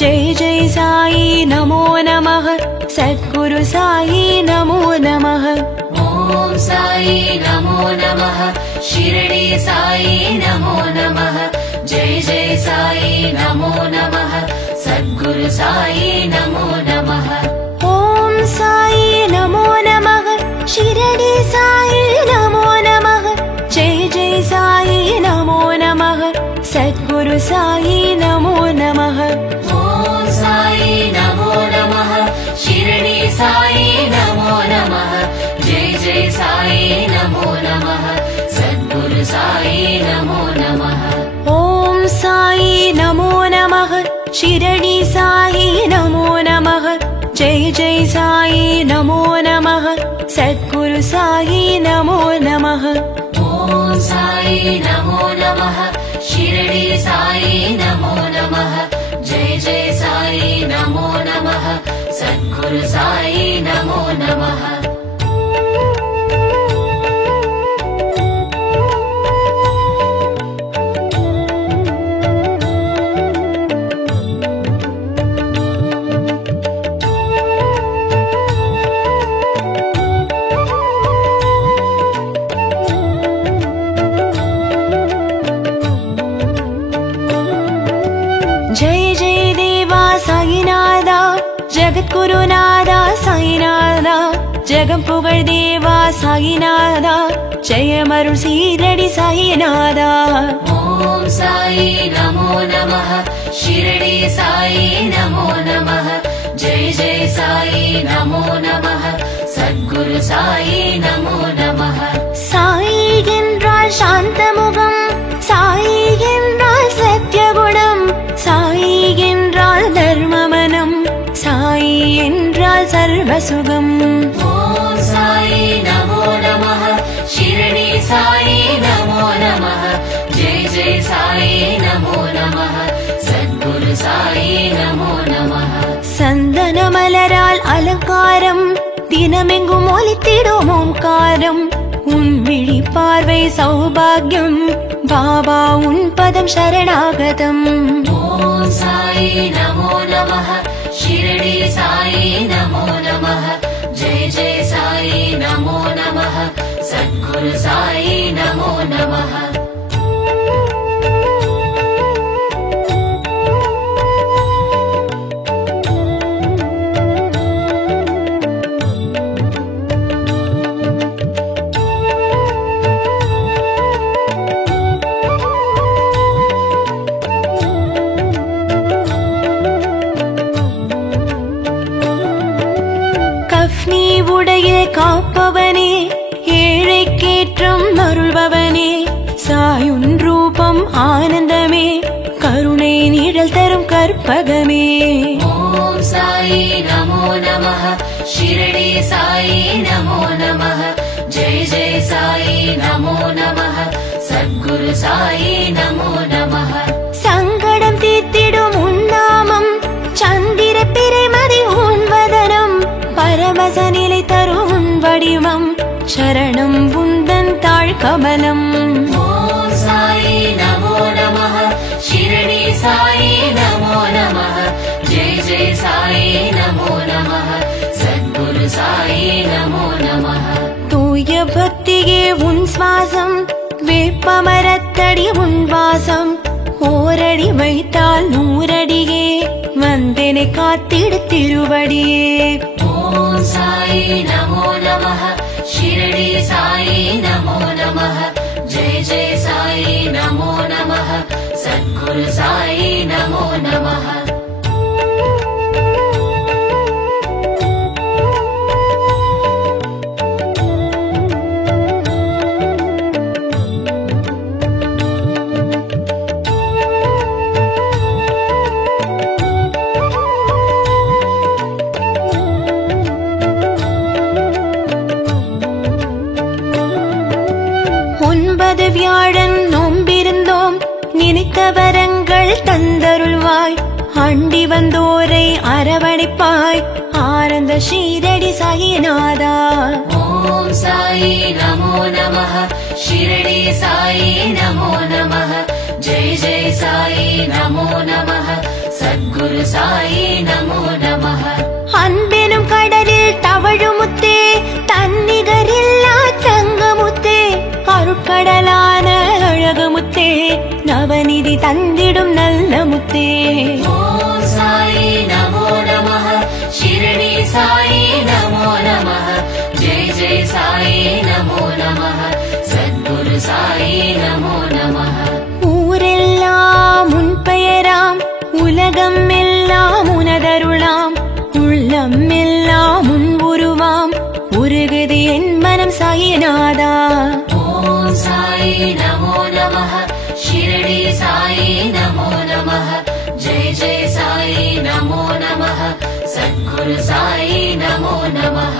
जय जय साई नमो नमः सद्गुरु साई नमो नमः। ओम साई नमो नमः शिरडी साई नमो नमः जय जय साई नमो नमः सद्गुरु साई नमो नमः। ओम साई नमो नमः शिरडी साई नमो नमः जय जय साई नमो नमः सद्गुरु साई नमो नमः। ओम साई नमो नमः शिरडी साई नमो नमः जय जय साई नमो नमः सद्गुरु साई नमो नमः। ओम साई नमो नमः शिरडी साई नमो नमः जय जय साई नमो नमः सद्गुरु साई नमो नमः। ओम साई नमो नमः शिरडी साई नमो नमः जय जय साई नमो नमः सद्गुरु साई नमो नमः। जय जय देवा साईनादा जगद्गुरुनादा साईनादा जगं पुगळ देवा साईनादा जयमरुळ शीरडी साईनादा। ओम साई नमो नमः शिरडी साई नमो नमः जय जय साई नमो नमः सद्गुरु साई नमो नमः। साई என்றால் சாந்தமுகம் சாய் என்றால் சத்யகுணம் சாய் என்றால் தர்மமனம் சாய் என்றால் சர்வசுகம்। ओम साई नमो नमः शिरडी साई नमो नमः जय जय साई नमो नमः सद्गुरु साई नमो नमः। சந்தன மலரால் அலங்காரம் தினமெங்கும் ஒலித்திடும் ஓம்காரம் உன் விழி பார்வை சௌபாகியம் பாபா உன் பதம் சரணாகதம்। ओम साई नमो नमः शिरडी साई नमो नमः जय जय साई नमो नमः सद्गुरु साई नमो नमः। கஃப்னி உடைய காப்பவனே ஏழைக்கேற்றம் அருள்பவனே சாயுன் ரூபம் ஆனந்தமே கருணை நிழல் தரும் கற்பகமே। ओम साई नमो नमः शिरडी साई नमो नमः जय जय साई नमो नमः सद्गुरु साई नमो नमः। சங்கடம் தீர்த்திடும் உன் நாமம் சந்திர பிறைமதி உன் வதனம் பரமச நிலை தரும் உன் வடிவம் சரணம் உந்தன் தாழ் கமலம்। ओम साई नमो नमः शिरडी साई नमो नमः जय जय साई नमो नमः सद्गुरु साई नमो नमः। தூய பக்தியே உன் சுவாசம் வேப்பமரத்தடி உன் வாசம் ஓரடி வைத்தால் நூறடியே வந்தெனை காத்திடு திருவடியே। ओम साई नमो नमः शिरडी साई नमो नमः जय जय साई नमो नमः सद्गुरु साई नमो नमः। ஒன்பது வியாழன் நோம்பிருந்தோம் நினைத்த வரங்கள் தந்தருள்வாய் அண்டி வந்தோரை அரவணைப்பாய் ஆனந்த ஷீரடி சாயிநாதா। ओम साई नमो नमः शिरडी साई नमो नमः जय जय साई नमो नमः सद्गुरु சத்குரு சாயி நமோ நமः. அன்பெனும் கடலில் தவழுமுத்தே தன்னிகரில்லா தங்கமுத்தே அருட்கடலான அழகுமுத்தே நவநிதி தந்திடும் நல்ல முத்தே. ஓம் சாயி நமோ நமः. ஷிரடி சாயி நமோ நமः. ஜெய் ஜெய் சாயி நமோ நமः. சத்குரு சாயி நமோ நமः. ஊரெல்லாம் உன் பெயராம் உலகம் எல்லாம் உனதருளாம் உள்ளம் எல்லாம் உன் உருவாம் உருகுது என் மனம் சாயிநாதா. ஓம் சாயி நமோ நமः. ஷிரடி சாயி நமோ நமः. ஜெய் ஜெய் சாயி நமோ நமः. சத்குரு சாயி நமோ நமः.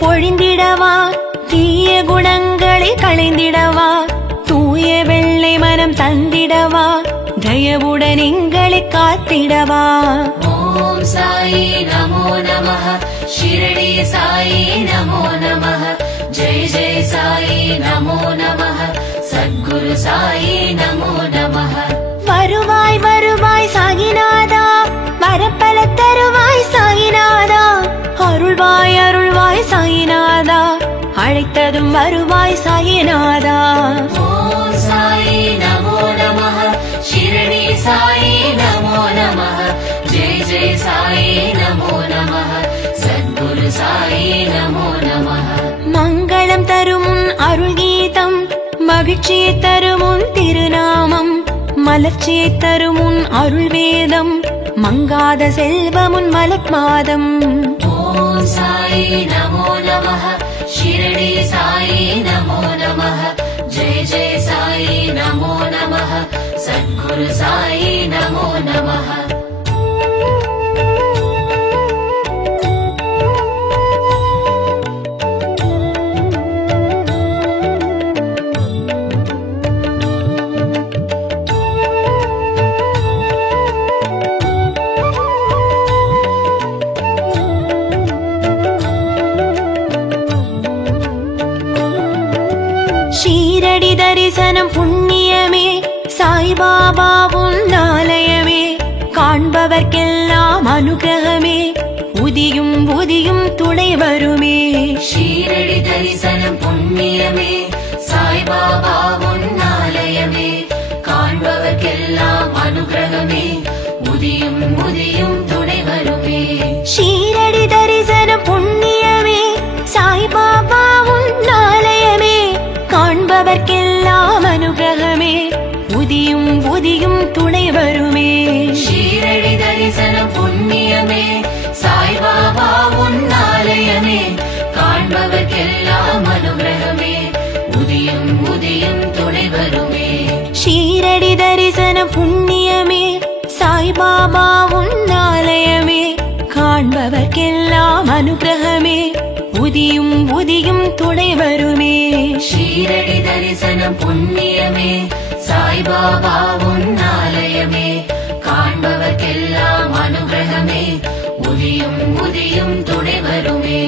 பொழிந்திடவா தீய குணங்களை களைந்திடவா தூய வெள்ளை மனம் தந்திடவா தயவுடன் எங்களை காத்திடவா. ஓம் சாயி நமோ நமः. ஷிரடி சாயி நமோ நமः. ஜெய் ஜெய் சாயி நமோ நமः. சத்குரு சாயி நமோ நமः. வருவாய் வருவாய் சாயிநாதா வரப்பல தருவாய் சாயிநாதா அருள்வாய் அருள்வாய் சாயிநாதா அழைத்ததும் வருவாய் சாயிநாதா. ஓம் சாயி நமோ நமः. ஷிரடி சாயி நமோ நமः. ஜெய் ஜெய் சாயி நமோ நமः. சத்குரு சாயி நமோ நமः. மங்களம் தரும் அருள் கீதம் மகிழ்ச்சியை தரும் திருநாமம் மலர்ச்சியை தரும் அருள் வேதம் மங்காத செல்வமுன் மலர்மாதம். ஓம் சாயி நமோ நமः. ஷிரடி சாயி நமோ நமः. ஜெய் ஜெய் சாயி நமோ நமः. சத்குரு சாயி நமோ நமः. ஷீரடி தரிசனம் புண்ணியமே சாய்பாபா உன் ஆலயமே காண்பவர்க்கெல்லாம் அனுகிரகமே உதியும் உதியும் துணை வருமே. ஷீரடி தரிசனம் புண்ணியமே சாய்பாபா உன் ஆலயமே காண்பவர்க்கெல்லாம் அனுகிரகமே உதியும் உதியும் துணை வருமே. ஷீரடி தரிசனம் புண்ணியமே சாய்பாபா உன் ஆலயமே காண்பவர்க்கெல்லாம் அனுகிரகமே உதியும் உதியும் துணை வருமே. ஷீரடி தரிசனம் புண்ணியமே சாய்பாபா உன் ஆலயமே காண்பவர்க்கெல்லாம் அனுகிரகமே உதியும் உதியும் துணை வருமே. ஷீரடி தரிசனம் புண்ணியமே சாய்பாபா உன் ஆலயமே காண்பவர்க்கெல்லாம் அனுகிரகமே உதியும் உதியும் துணை வருமே. ஷீரடி தரிசனம் புண்ணியமே சாய்பாபா உன் ஆலயமே காண்பவர்க்கெல்லாம் அனுகிரகமே உதியும் உதியும் துணை வருமே.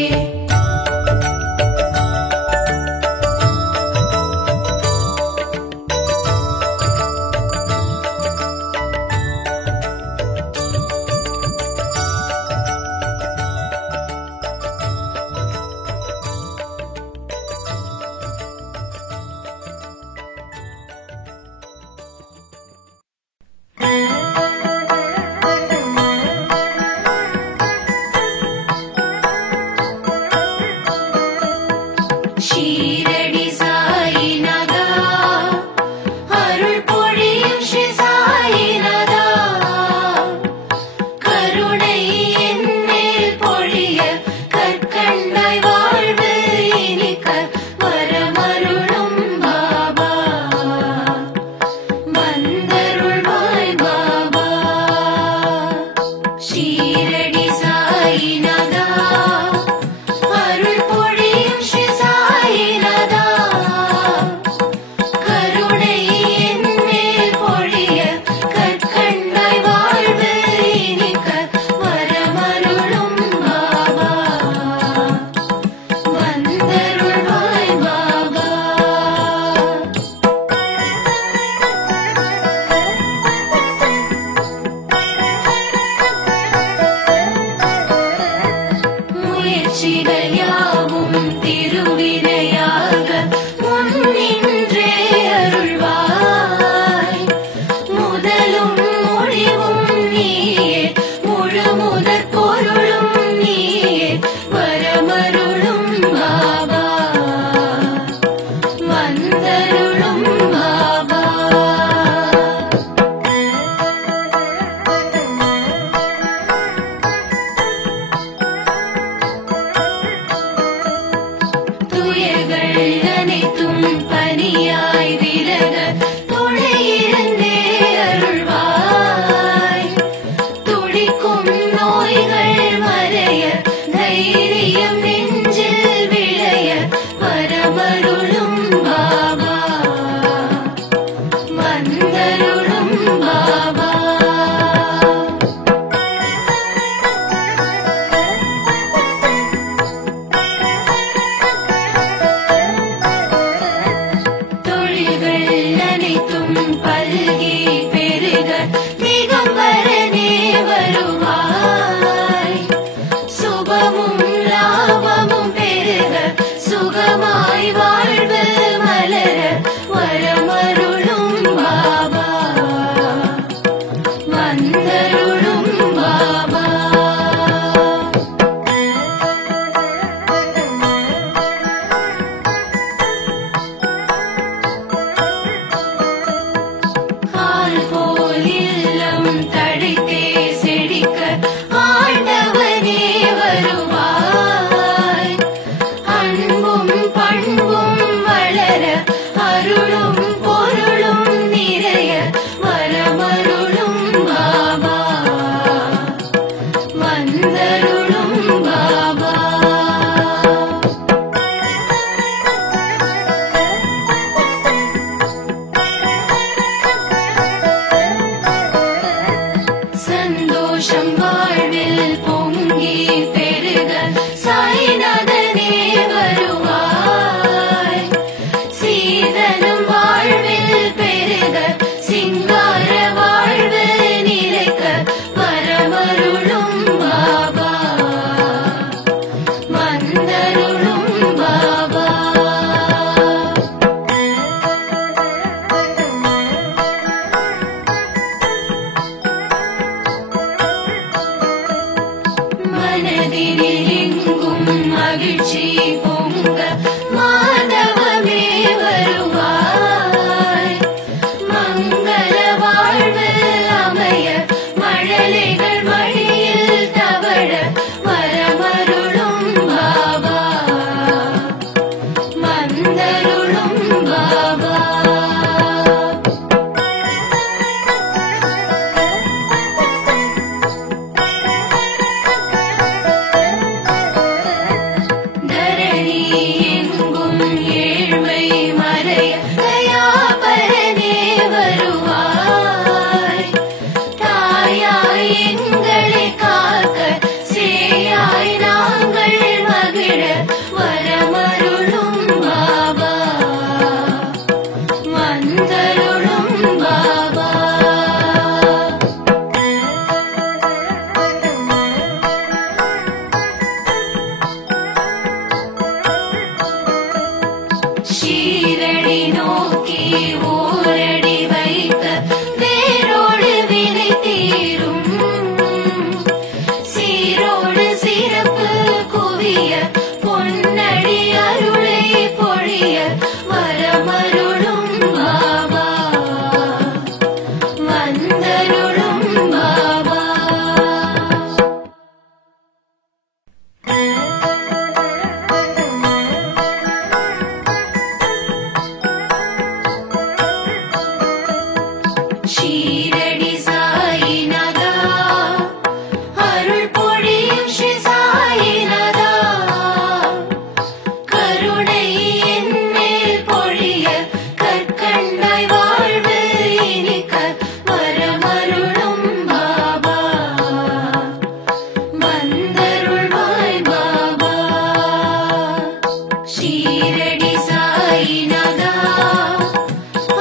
ஷீரடி சாயிநாதா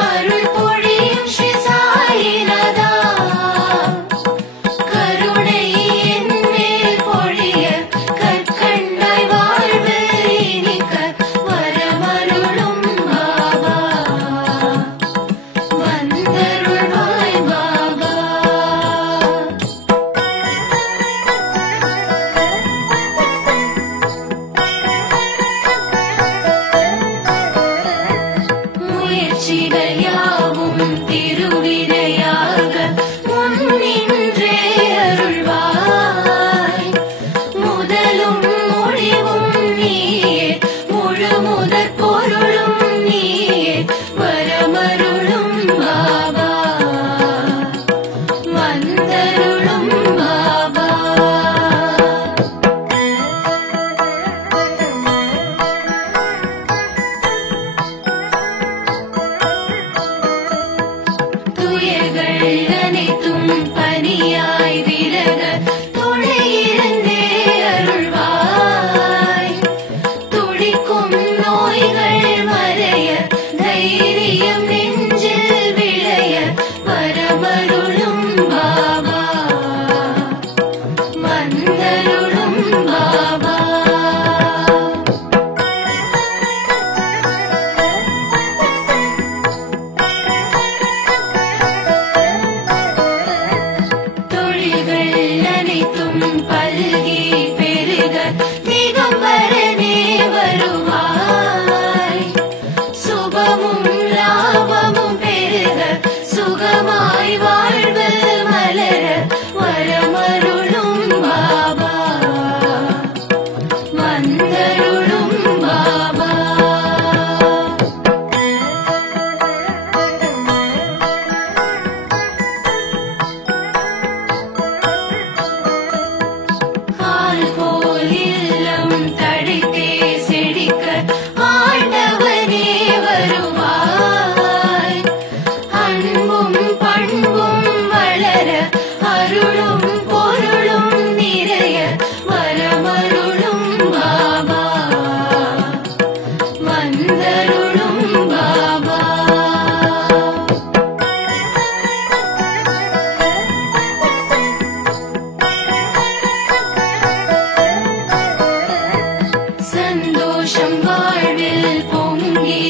அருள் பொழியும் ஸ்ரீ சாயிநாதா கருணை என் மேல் பொழிய கற்கண்டாய் வாழ்வு இனிக்க வரமருளும் பாபா வந்தருள்வாய் பாபா. முயற்சிகள் யாவும் திருவினையாக முன்னின்றே அருள்வாய் முதலும் முடிவும் நீயே முழு முதற் பொருளும் நீயே வரமருளும் பாபா வந்தருளும் பாபா. துயர்கள் அனைத்தும் பனியாய் விலக துணையிருந்தே அருள்வாய் துடிக்கும் நோய்கள் மறைய தைரியம் நெஞ்சில் விளைய வரமருளும் பாபா வந்தருளும் பாபா. தொழில்கள் அனைத்தும் பல்கி பெருக திகம்பரனே வருவாய் சுபமும் லாபமும் பெருக சுகமாய் வாழ்வு மலர வரமருளும் பாபா வந்தருளும் பாபா. கால் போல் இல்லம் தழைத்தே செழிக்க ஆண்டவனே வருவாய் அன்பும் பண்பும் வளர அருளும் பொருளும் நிறைய வரமருளும் பாபா வந்தருளும் பாபா. சந்தோஷம் வாழ்வில் பொங்கி